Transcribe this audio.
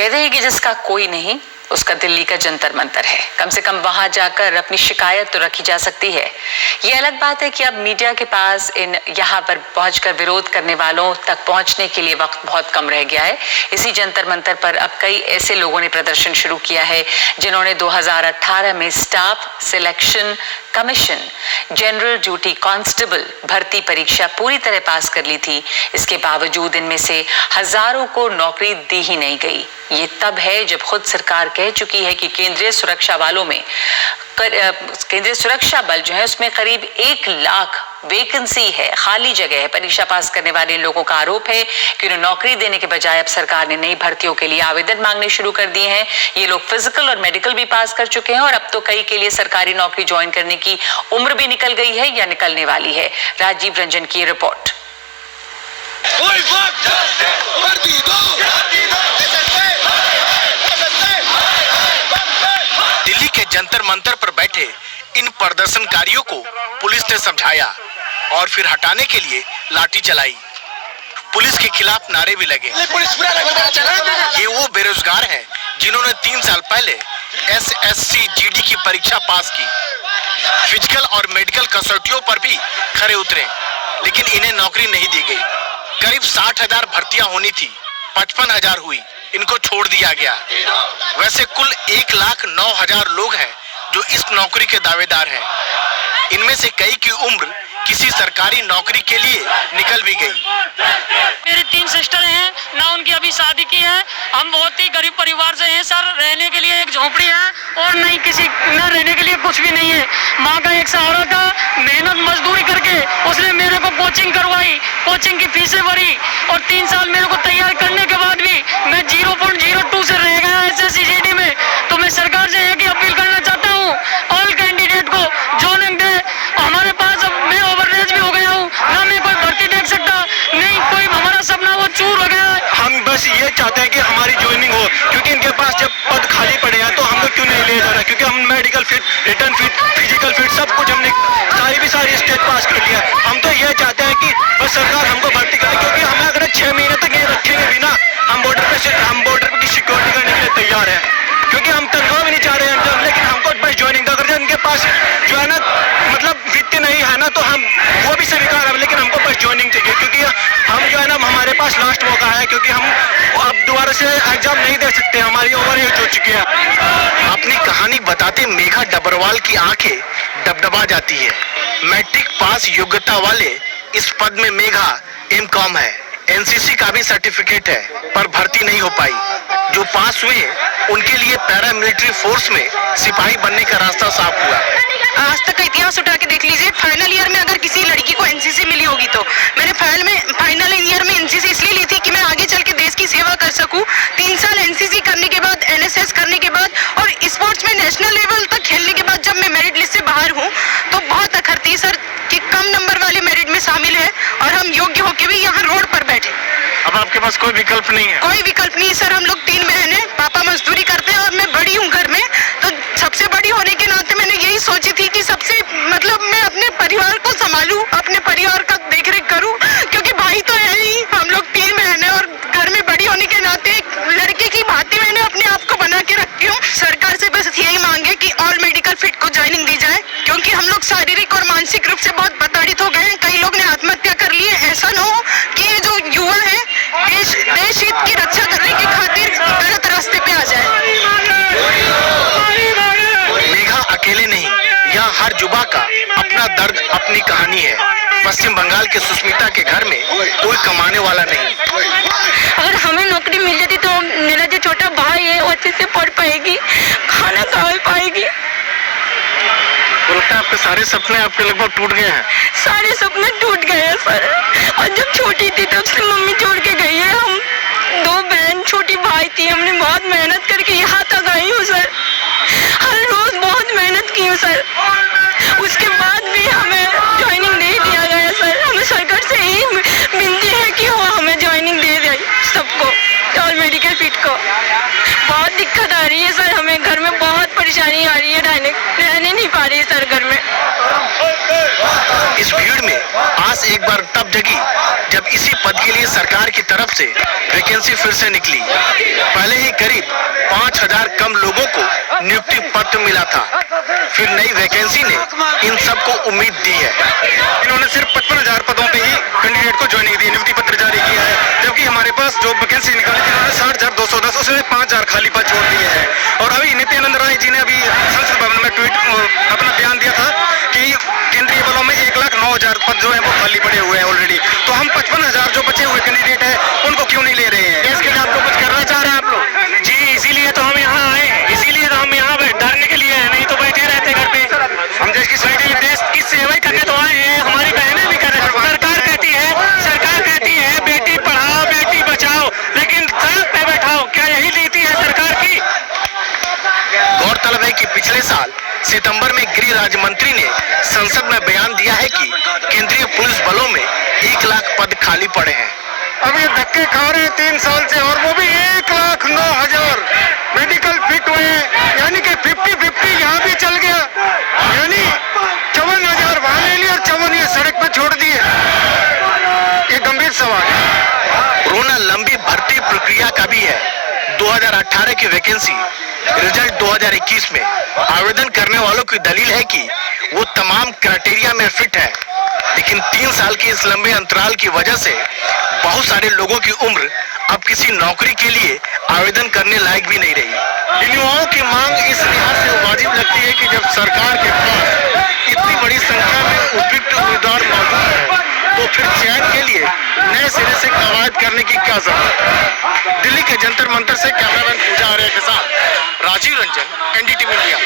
कहते हैं कि जिसका कोई नहीं उसका दिल्ली का जंतर मंतर है। कम से कम वहां जाकर अपनी शिकायत तो रखी जा सकती है। ये अलग बात है कि अब मीडिया के पास यहाँ पर पहुंचकर विरोध करने वालों तक पहुंचने के लिए वक्त बहुत कम रह गया है। इसी जंतर मंतर पर अब कई ऐसे लोगों ने प्रदर्शन शुरू किया है जिन्होंने 2018 में staff selection commission general duty constable भर्ती परीक्षा पूरी तरह पास कर ली थी। इसके बावजूद इनमें से हजारों को नौकरी दी ही नहीं गई। ये तब है जब खुद सरकार कह चुकी है कि केंद्रीय सुरक्षा बल जो है उसमें करीब 1 लाख वैकेंसी है, खाली जगह है। परीक्षा पास करने वाले लोगों का आरोप है कि उन्हें नौकरी देने के बजाय अब सरकार ने नई भर्तियों के लिए आवेदन मांगने शुरू कर दिए हैं। ये लोग फिजिकल और मेडिकल भी पास कर चुके हैं और अब तो कई के लिए सरकारी नौकरी ज्वाइन करने की उम्र भी निकल गई है या निकलने वाली है। राजीव रंजन की रिपोर्ट। दिल्ली के जंतर मंतर पर बैठे इन प्रदर्शनकारियों को पुलिस ने समझाया और फिर हटाने के लिए लाठी चलाई। पुलिस के खिलाफ नारे भी लगे। ये वो बेरोजगार हैं जिन्होंने 3 साल पहले SSC GD की परीक्षा पास की, फिजिकल और मेडिकल कसौटियों पर भी खरे उतरे, लेकिन इन्हें नौकरी नहीं दी गई। करीब 60,000 भर्तियां होनी थी, 55,000 हुई, इनको छोड़ दिया गया। वैसे कुल 1,09,000 लोग हैं जो इस नौकरी के दावेदार हैं। इनमें से कई की उम्र किसी सरकारी नौकरी के लिए निकल भी गई। मेरी 3 सिस्टर हैं, ना उनकी अभी शादी की है। हम बहुत ही गरीब परिवार से हैं सर। रहने के लिए एक झोपड़ी है और न रहने के लिए कुछ भी नहीं है। माँ का एक सहारा था, मेहनत मजदूरी करके उसने मेरे को कोचिंग करवाई, कोचिंग की फीसें भरी और 3 साल मेरे को तैयार करने के बाद भी मैं 0.02 से रह गया SSC GD में। तो मैं सरकार से एक ही अपील करना चाहता हूँ, ऑल कैंडिडेट को जोइनिंग दे। हमारे पास अब मैं ओवरएज भी हो गया हूँ, ना मैं कोई भर्ती देख सकता, नहीं कोई हमारा सपना वो चूर हो गया है। हम बस ये चाहते हैं कि हमारी ज्वाइनिंग हो, क्योंकि इनके पास जब पद खाली पड़े हैं तो हम लोग क्यों नहीं ले जा रहा, क्योंकि हम medical fit, return fit, physical fit सब कुछ हमने सारी स्टेज पास कर लिया। हम तो ये चाहते हैं कि बस सरकार हमको भर्ती करे, क्योंकि हमें अगर 6 महीने तक ये रखेंगे भी ना, हम बॉर्डर की सिक्योरिटी करने के लिए तैयार हैं, क्योंकि हम तनख्वाह भी नहीं चाह रहे हैं, लेकिन हमको बस ज्वाइनिंग अगर इनके पास जो है ना मतलब वित्त नहीं है ना तो हम वो भी स्वीकार है, लेकिन हमको बस ज्वाइनिंग चाहिए, क्योंकि हम जो है ना हमारे पास लास्ट मौका है, क्योंकि हम अब दोबारा से एग्जाम नहीं दे सकते, हमारी ओवर एज हो चुकी है। अपनी कहानी बताते मेघा डबरवाल की आंखें डबडबा जाती है। मैट्रिक पास योग्यता वाले इस पद में मेघा MCOM है, NCC का भी सर्टिफिकेट है, पर भर्ती नहीं हो पाई। जो पास हुए उनके लिए पैरामिलिट्री फोर्स में सिपाही बनने का रास्ता साफ हुआ। आज तक का इतिहास उठा के देख लीजिए, फाइनल ईयर में अगर किसी लड़की को NCC मिली होगी तो मैंने फाइनल ईयर में NCC इसलिए ली थी कि मैं आगे चल के देश की सेवा कर सकूं। 3 साल NCC करने के बाद, NSS करने के बाद और स्पोर्ट्स में नेशनल लेवल तक खेलने के बाद जब मैं मेरिट लिस्ट से बाहर हूँ तो बहुत अखरती सर कि कम नंबर वाले मेरिट में शामिल है और हम योग्य होके भी यहाँ रोड पर बैठे। अब आपके पास कोई विकल्प नहीं है? कोई विकल्प नहीं सर। हम लोग 3 बहन हैं, पापा मजदूरी करते हैं और मैं बड़ी हूँ घर में, तो सबसे बड़ी होने के नाते मैंने यही सोची थी कि सबसे मतलब मैं अपने परिवार को संभालूं, अपने परिवार का देखरेख करूं, क्योंकि भाई तो है ही। हम लोग 3 बहन हैं और घर में बड़ी होने के नाते एक लड़के की भांति मैंने अपने आप को बना के रखी हूँ। सरकार से बस यही मांगे कि ऑल मेडिकल फिट को ज्वाइनिंग दी जाए, क्योंकि हम लोग शारीरिक और मानसिक रूप से बहुत प्रताड़ित हो गए हैं। कई लोग ने आत्महत्या कर ली है। ऐसा न हो कि ये जो युवा है देश हित की रक्षा करने की खातिर गलत रास्ते पे आ जाए। मेघा अकेले नहीं, यहाँ हर जुबा का अपना दर्द, अपनी कहानी है। पश्चिम बंगाल के सुष्मिता के घर में कोई कमाने वाला नहीं। अगर हमें नौकरी मिल जाती तो मेरा जो छोटा भाई है वो अच्छे से पढ़ पाएगी, खाना खा पाएगी। तो लगता है आपके सारे सपने आपके लगभग टूट गए हैं? सारे सपने टूट गए हैं सर। और जब छोटी थी तब से मम्मी छोड़ के गई है। हम 2 बहन, छोटी भाई थी, हमने बहुत मेहनत करके यहाँ तक आई हूँ सर। हर रोज बहुत मेहनत की हूँ सर। उसके बाद भी हमें ज्वाइनिंग दे दिया गया सर। हमें सरकार से यही विनती है कि वो हमें ज्वाइनिंग दे दे सबको, ऑल मेडिकल फिट को। बहुत दिक्कत आ रही है सर, हमें घर में बहुत परेशानी आ रही है, रहने नहीं पा रही सर घर में। इस भीड़ में आस एक बार तब जगी जब इसी पद के लिए सरकार की तरफ से वैकेंसी फिर से निकली। पहले ही करीब 5000 कम लोगों को नियुक्ति पत्र मिला था, फिर नई वैकेंसी ने इन सबको उम्मीद दी है। इन्होंने सिर्फ 55,000 पदों पे ही कैंडिडेट को ज्वाइनिंग दी, नियुक्ति पत्र जारी किया है, जबकि हमारे पास जो वैकेंसी निकाली थी उन्होंने 60,210 उसमें 5,000 खाली पद छोड़ दिए हैं। और अभी नित्यानंद राय जी ने अभी संसद भवन में अपना बयान दिया था कि केंद्रीय बलों में 1,09,000 पद जो है वो खाली पड़े हुए हैं ऑलरेडी। तो हम 55,000 जो बचे हुए कैंडिडेट है उनको क्यों नहीं ले रहे हैं? इसके लिए आप लोग कुछ करना चाह रहे हैं आप लोग? जी, इसीलिए तो हम यहाँ आए, इसीलिए तो हम यहाँ धरने के लिए हैं, नहीं तो बैठे रहते घर पे। हम देश की सेवा करने तो आए हैं, हमारी बहनें भी कर रहे हैं। सरकार कहती है बेटी पढ़ाओ बेटी बचाओ, लेकिन सड़क पे बैठाओ, क्या यही नीति है सरकार की? गौरतलब है कि पिछले साल सितंबर में गृह राज्य मंत्री ने संसद में बयान दिया है कि केंद्रीय पुलिस बलों में 1 लाख पद खाली पड़े हैं। अब ये धक्के खा रहे हैं 3 साल से, और वो भी 1,09,000 मेडिकल फिट हुए, यानी कि 50-50 यहाँ भी चल गया, यानी 54,000 वहां ले लिया और 54 ये सड़क पे छोड़ दिए। ये गंभीर सवाल है। रोना लंबी भर्ती प्रक्रिया का भी है। 2018 की वैकेंसी रिजल्ट 2021 में आवेदन करने वालों की दलील है कि वो तमाम क्राइटेरिया में फिट है, लेकिन 3 साल के इस लंबे अंतराल की वजह से बहुत सारे लोगों की उम्र अब किसी नौकरी के लिए आवेदन करने लायक भी नहीं रही। इन युवाओं की मांग इस लिहाज से वाजिब लगती है कि जब सरकार के पास इतनी बड़ी संख्या में उपयुक्त उम्मीदवार मौजूद है, तो फिर चयन के लिए नए सिरे से कवायद करने की क्या जरूरत है? दिल्ली के जंतर मंतर से कैमरामैन पूजा आर्य के साथ राजीव रंजन, NDTV इंडिया।